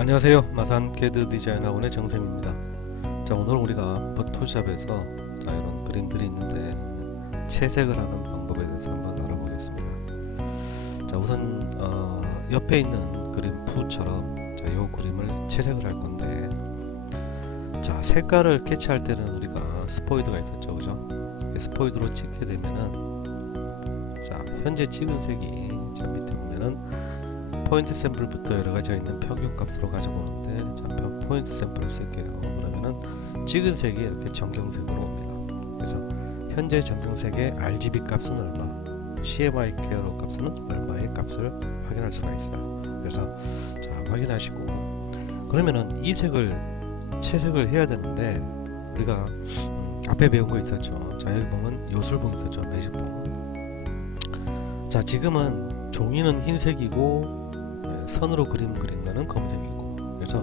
안녕하세요. 마산 CAD 디자인 학원의 정쌤입니다. 자, 오늘 우리가 포토샵에서 이런 그림들이 있는데 채색을 하는 방법에 대해서 한번 알아보겠습니다. 자, 우선 옆에 있는 그림 푸처럼 이 그림을 채색을 할 건데, 자, 색깔을 캐치할 때는 우리가 스포이드가 있었죠, 그죠? 스포이드로 찍게 되면은, 자, 현재 찍은 색이 자, 밑에 보면은 포인트 샘플부터 여러 가지가 있는 평균 값으로 가져오는데, 자, 포인트 샘플을 쓸게요. 그러면은 찍은 색이 이렇게 정경색으로 옵니다. 그래서 현재 정경색의 RGB 값은 얼마, CMYK 컬러 값은 얼마의 값을 확인할 수가 있어요. 그래서 자, 확인하시고, 그러면은 이 색을 채색을 해야 되는데, 우리가 앞에 배운 거 있었죠. 자, 여기 보면 요술봉 있었죠, 매직봉. 자, 지금은 종이는 흰색이고 선으로 그린 거는 검은색이고, 그래서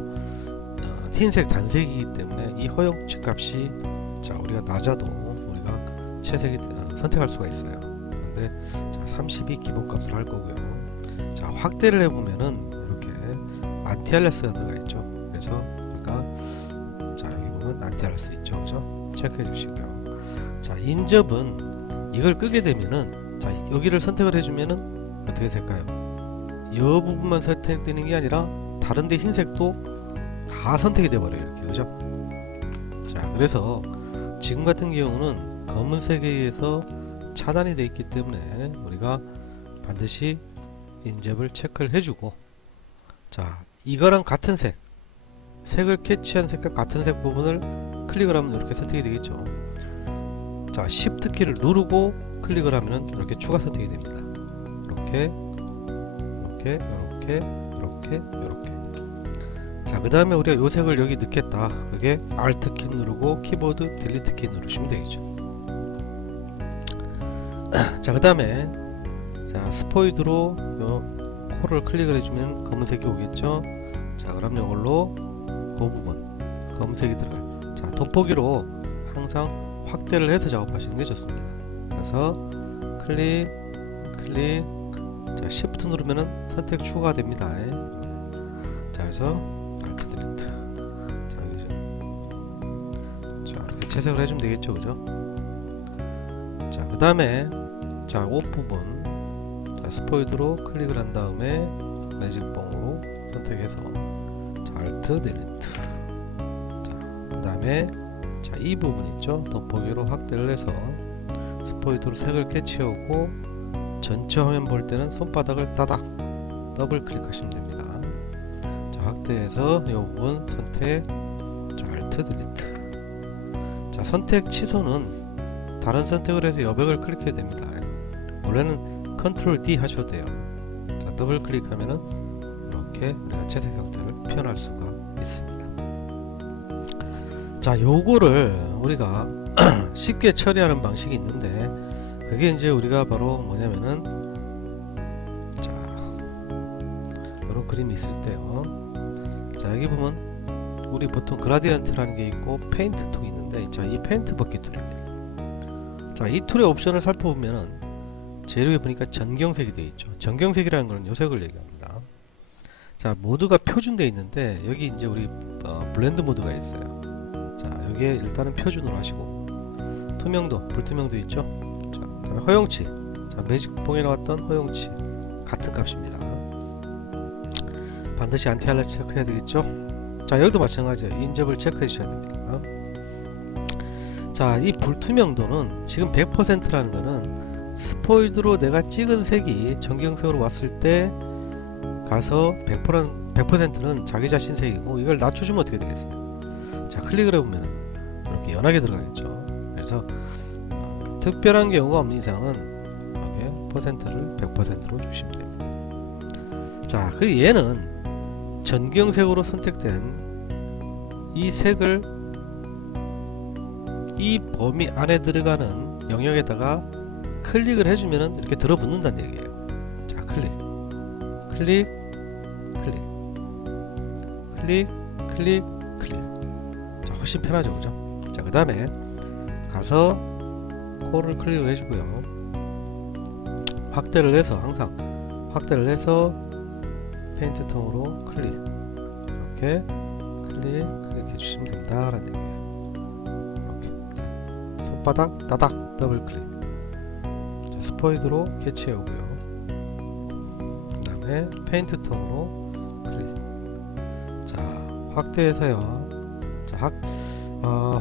흰색 단색이기 때문에 이 허용치 값이 자, 우리가 낮아도 우리가 채색이 선택할 수가 있어요. 근데 자, 32 기본값으로 할 거고요. 자, 확대를 해보면은 이렇게 안티알레스가 들어가 있죠. 그래서 우리가 자, 여기 보면 안티알레스 있죠, 그죠? 체크해 주시고요. 자, 인접은 이걸 끄게 되면은, 자, 여기를 선택을 해주면은 어떻게 될까요? 이 부분만 선택되는 게 아니라 다른데 흰색도 다 선택이 돼버려요, 이렇게, 그죠? 자, 그래서 지금 같은 경우는 검은색에 의해서 차단이 되어 있기 때문에 우리가 반드시 인접을 체크를 해주고, 자, 이거랑 같은 색을 캐치한 색과 같은 색 부분을 클릭을 하면 이렇게 선택이 되겠죠. 자, Shift 키를 누르고 클릭을 하면 이렇게 추가 선택이 됩니다. 이렇게 이렇게. 자, 그 다음에 우리가 요 색을 여기 넣겠다. 그게 Alt 키 누르고 키보드 딜리트 키 누르시면 되겠죠. 자, 그 다음에 자, 스포이드로 요 코를 클릭을 해주면 검은색이 오겠죠. 자, 그럼 이걸로 그 부분 검은색이 들어가요. 자, 돋보기로 항상 확대를 해서 작업하시는 게 좋습니다. 그래서 클릭, 자, Shift 누르면은 선택 추가가 됩니다. 자, 그래서 Alt 딜리트. 자, 여기죠. 자, 이렇게 채색을 해주면 되겠죠, 그죠? 자, 그 다음에 자, 옷 부분 자, 스포이드로 클릭을 한 다음에 매직봉으로 선택해서 자, Alt 딜리트. 자, 그 다음에 자, 이 부분 있죠? 돋보기로 확대를 해서 스포이드로 색을 캐치하고 전체 화면 볼 때는 손바닥을 따닥 더블 클릭하시면 됩니다. 자, 확대해서 이 부분 선택, 자, Alt 딜리트. 자, 선택 취소는 다른 선택을 해서 여백을 클릭해야 됩니다. 원래는 Ctrl D 하셔도 돼요. 자, 더블 클릭하면은 이렇게 우리가 채색 형태를 표현할 수가 있습니다. 자, 요거를 우리가 쉽게 처리하는 방식이 있는데, 그게 이제 우리가 바로 뭐냐면은, 자, 이런 그림이 있을 때요. 자, 여기 보면 우리 보통 그라디언트라는 게 있고 페인트 툴이 있는데, 자, 이 페인트 벗기 툴입니다. 자, 이 툴의 옵션을 살펴보면은 제일 위에 보니까 전경색이 되어 있죠. 전경색이라는 것은 요 색을 얘기합니다. 자, 모드가 표준되어 있는데 여기 이제 우리 블렌드 모드가 있어요. 자, 여기에 일단은 표준으로 하시고, 투명도, 불투명도 있죠. 자, 그다음에 허용치, 자, 매직봉에 나왔던 허용치 같은 값입니다. 반드시 안티알레 체크해야 되겠죠. 자, 여기도 마찬가지예요. 인접을 체크해 주셔야 됩니다. 자, 이 불투명도는 지금 100%라는 거는 스포이드로 내가 찍은 색이 전경색으로 왔을 때 가서 100%는 자기 자신 색이고, 이걸 낮춰주면 어떻게 되겠어요? 자, 클릭을 해보면 이렇게 연하게 들어가겠죠. 그래서 특별한 경우가 없는 이상은 이렇게 퍼센트를 100%로 주시면 됩니다. 자, 그 얘는 전경색으로 선택된 이 색을 이 범위 안에 들어가는 영역에다가 클릭을 해주면 이렇게 들어붙는다는 얘기예요. 자, 클릭. 자, 훨씬 편하죠, 그죠? 자, 그 다음에 가서 코를 클릭을 해주고요. 확대를 해서 항상 확대를 해서 페인트 톤으로 클릭, 이렇게 클릭해 주시면 된다 라는 얘기예요. 이렇게 손바닥 따닥 더블 클릭. 자, 스포이드로 캐치해 오고요. 그 다음에 페인트 톤으로 클릭. 자, 확대해서요. 자,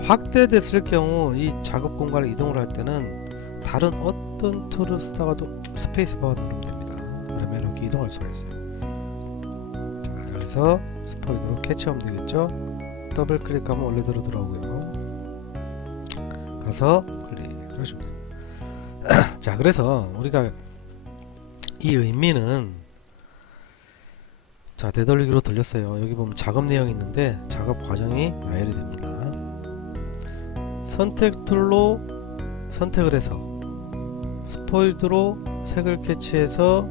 확대됐을 경우 이 작업 공간을 이동을 할 때는 다른 어떤 툴을 쓰다가도 스페이스바가 누르면 됩니다. 그러면 이렇게 이동할 수가 있어요. 자, 그래서 스포이드로 캐치하면 되겠죠. 더블 클릭하면 원래대로 들어오고요. 가서 클릭을 해줍니다. 자, 그래서 우리가 이 의미는, 자, 되돌리기로 돌렸어요. 여기 보면 작업 내용이 있는데 작업 과정이 나열이 됩니다. 선택 툴로 선택을 해서 스포이드로 색을 캐치해서,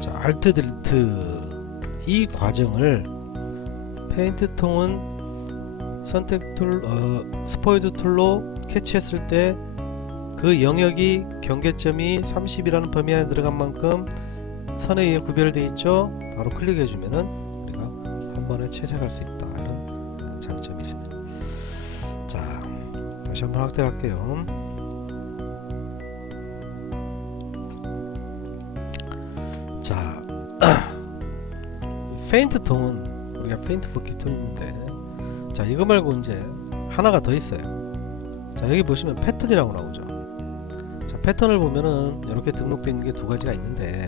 자, 알트 딜리트 이 과정을 페인트 통은 선택 툴, 스포이드 툴로 캐치했을 때 그 영역이 경계점이 30이라는 범위 안에 들어간 만큼 선에 의해 구별되어 있죠. 바로 클릭해 주면은 우리가 한 번에 채색할 수 있다, 이런 장점이 있습니다. 자, 다시 한번 확대할게요. 자, 페인트 통은 우리가 페인트 붓기 툴이 있는데, 자, 이거 말고 이제 하나가 더 있어요. 자, 여기 보시면 패턴이라고 나오죠. 자, 패턴을 되어 이렇게 등록되어 있는 게 두 가지가 있는데,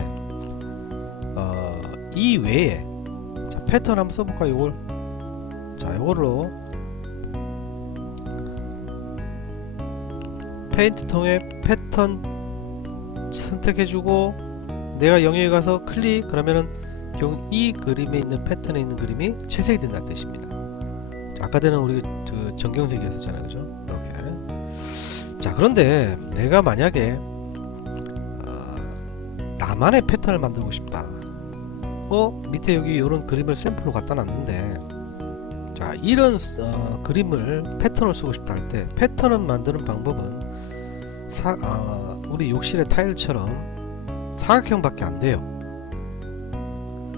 이 외에, 자, 패턴 한번 써볼까? 요걸, 자, 요걸로 페인트 통에 패턴 선택해주고 내가 영역에 가서 클릭, 그러면은 이 그림에 있는 패턴에 있는 그림이 채색이 된다는 뜻입니다. 자, 아까 전에 우리 그 정경색이었잖아요, 그죠? 이렇게. 자, 그런데 내가 만약에 나만의 패턴을 만들고 싶다. 밑에 여기 이런 그림을 샘플로 갖다 놨는데, 자, 이런 그림을 패턴을 쓰고 싶다 할 때 패턴을 만드는 방법은 우리 욕실의 타일처럼 사각형밖에 안 돼요.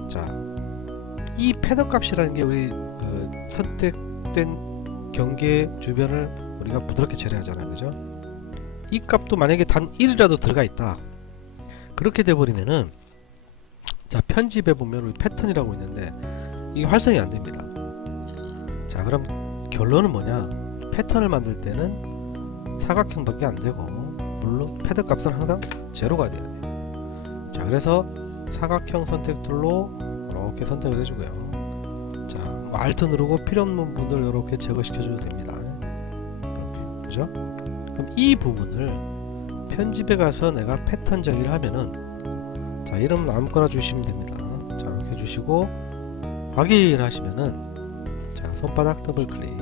자, 이 패더 값이라는 게 우리 그 선택된 경계 주변을 우리가 부드럽게 처리하잖아요, 그죠? 이 값도 만약에 단 1이라도 들어가 있다, 그렇게 돼 버리면은, 자, 편집해 보면 우리 패턴이라고 있는데 이게 활성이 안 됩니다. 자, 그럼 결론은 뭐냐? 패턴을 만들 때는 사각형밖에 안 되고, 물론 패드 값은 항상 제로가 돼야 돼요. 자, 그래서 사각형 선택 툴로 이렇게 선택을 해주고요. 자, 알트 누르고 필요 없는 부분들 이렇게 제거시켜 줘도 됩니다. 이렇게, 그죠? 그럼 이 부분을 편집에 가서 내가 패턴 정의를 하면은, 자, 이름 아무거나 주시면 됩니다. 자, 이렇게 해주시고 확인하시면은, 자, 손바닥 더블 클릭.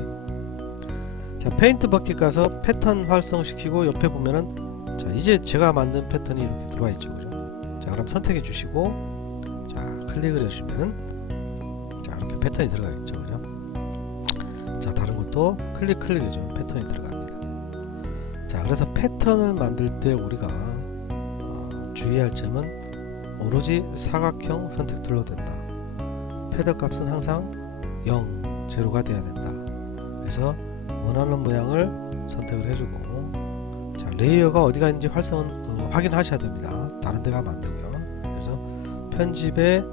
자, 페인트 버킷 가서 패턴 활성시키고 옆에 보면은, 자, 이제 제가 만든 패턴이 이렇게 들어와 있죠, 그죠? 자, 그럼 선택해 주시고, 자, 클릭을 해주시면은, 자, 이렇게 패턴이 들어가 있죠, 그죠? 자, 다른 것도 클릭해주면 패턴이 들어갑니다. 자, 그래서 패턴을 만들 때 우리가 주의할 점은 오로지 사각형 선택 툴로 된다. 패드 값은 항상 0, 제로가 돼야 된다. 그래서 원하는 모양을 선택을 해주고, 자, 레이어가 어디가 있는지 확인하셔야 됩니다. 다른 데 가면 안 되고요. 그래서 편집에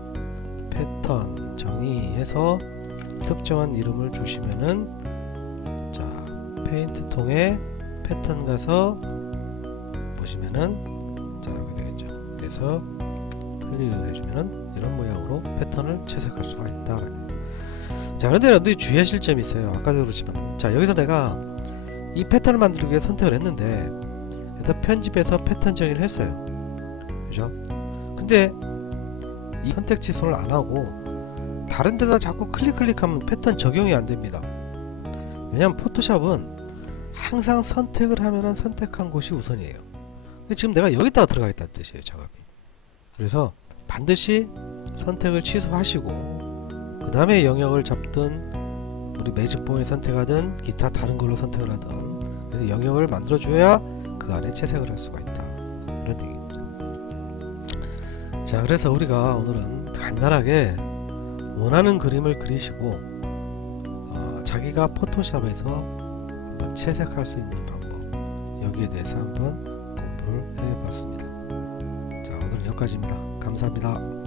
패턴 정의해서 특정한 이름을 주시면은, 자, 페인트 통에 패턴 가서 보시면은, 자, 이렇게 되겠죠. 그래서 클릭을 해주면은 이런 모양으로 패턴을 채색할 수가 있다. 자, 그런데 여러분들이 주의하실 점이 있어요. 아까도 그렇지만, 자, 여기서 내가 이 패턴을 만들기 위해 선택을 했는데, 일단 편집해서 패턴 정의를 했어요, 그죠? 근데 이 선택지 손을 안 하고 다른 데다 자꾸 클릭하면 패턴 적용이 안 됩니다. 왜냐면 포토샵은 항상 선택을 하면은 선택한 곳이 우선이에요. 근데 지금 내가 여기다가 들어가겠다는 뜻이에요, 작업이. 그래서 반드시 선택을 취소하시고 그 다음에 영역을 잡든 우리 매직봉에 선택하든 기타 다른 걸로 선택을 하든, 그래서 영역을 만들어 줘야 그 안에 채색을 할 수가 있다, 그런 얘기입니다. 자, 그래서 우리가 오늘은 간단하게 원하는 그림을 그리시고 자기가 포토샵에서 한번 채색할 수 있는 방법, 여기에 대해서 한번 공부를 해봤습니다. 자, 오늘은 여기까지입니다. 감사합니다.